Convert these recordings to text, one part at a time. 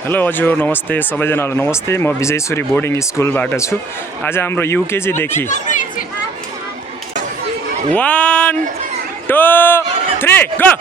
Hello हजुर नमस्ते सबैजनालाई नमस्ते। म विजयश्वरी बोर्डिङ स्कुलबाट छु। आज हाम्रो युकेजी देखि 1 2 3 गो।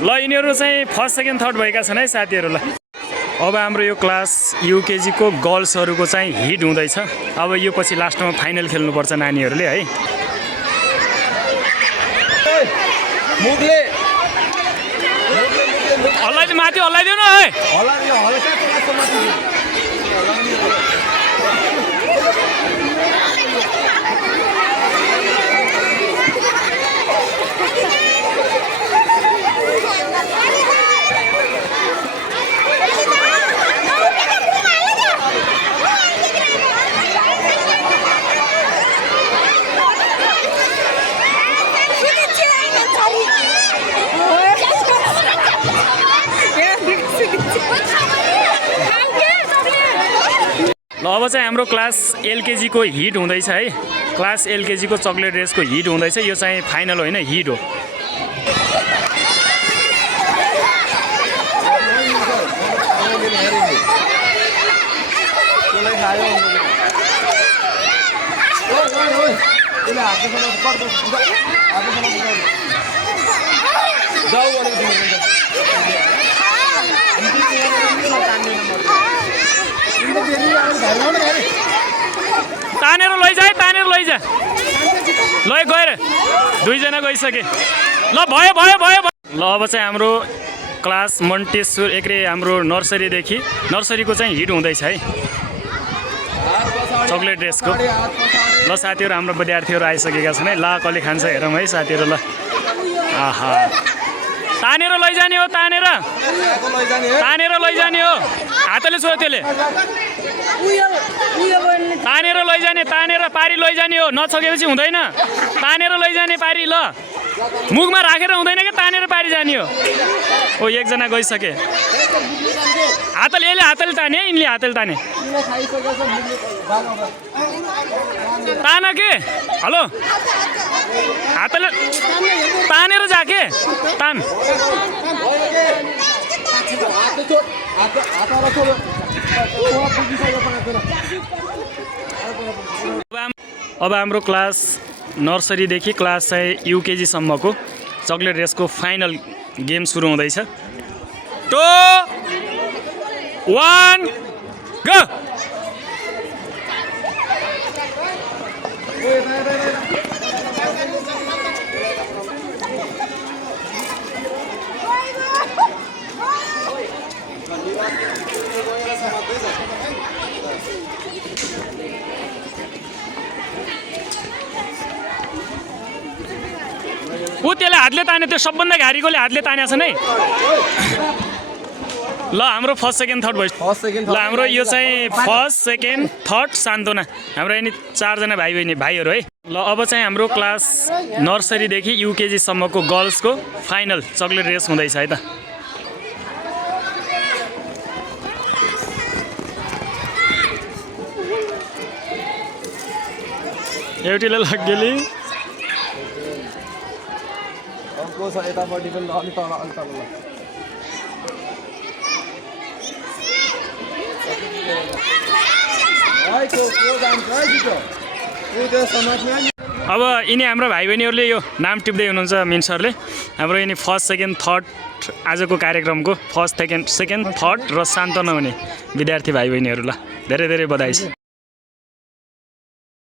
ल यिनीहरू चाहिँ फर्स्ट सेकेन्ड थर्ड भएका छन् है साथीहरूलाई। अब हाम्रो यो क्लास युकेजी को गर्ल्सहरूको चाहिँ हिट हुँदैछ। अब यो पछि लास्टमा फाइनल खेल्नुपर्छ नानीहरूले है। हल्लाइदियो माथि हल्लाइदिउ न है। ल अब चाहिँ हाम्रो क्लास एलकेजी को हिट हुँदैछ है। क्लास एलकेजी को चक्लेट रेस को हिट हुँदैछ। यो चाहिँ फाइनल होइन, हिट हो। तानेर लैजा है, तानेर लैजा। ल गएर दुईजना गइसके। ल भयो भयो भयो। ल अब चाहिँ हाम्रो क्लास मन्टेश्वर एकरे हाम्रो नर्सरीदेखि नर्सरीको चाहिँ हिट हुँदैछ है चक्लेट ड्रेसको। ल साथीहरू हाम्रो विद्यार्थीहरू आइसकेका छन् है। ल कसले खान्छ हेरौँ है साथीहरू। ल आहा तानेर लैजाने हो, तानेर तानेर लैजाने हो। हातले छोयो त्यसले। तानेर लैजाने, तानेर पारी लैजाने हो। नछकेपछि हुँदैन। तानेर लैजाने पारी। ल मुखमा राखेर हुँदैन कि तानेर पारी जाने हो। ओ एकजना गइसके। हातले यसले हातले ताने, यिनले हातले ताने। तान के हेलो हातले तानेर जा के तान। अब हाम्रो क्लास नर्सरीदेखि क्लास चाहिँ युकेजी सम्मको चक्लेट रेसको फाइनल गेम सुरु हुँदैछ। 2 1 गो। ऊ त्यसले हातले ताने, त्यो सबभन्दा घारीकोले हातले तानेको छ नै। ल हाम्रो फर्स्ट सेकेन्ड थर्ड भयो। ल हाम्रो यो चाहिँ फर्स्ट सेकेन्ड थर्ड सान्तोना हाम्रो यिनी चारजना भाइ बहिनी भाइहरू है। ल अब चाहिँ हाम्रो क्लास नर्सरीदेखि युकेजी सम्मको गर्ल्सको फाइनल चक्लेट रेस हुँदैछ है त। एउटीले लग्गेली अब यिनी हाम्रो भाइ बहिनीहरूले यो नाम टिप्दै हुनुहुन्छ मिन सरले। हाम्रो यिनी फर्स्ट सेकेन्ड थर्ड आजको कार्यक्रमको फर्स्ट सेकेन्ड थर्ड र सान्तना हुने विद्यार्थी भाइ बहिनीहरूलाई धेरै धेरै बधाई छ।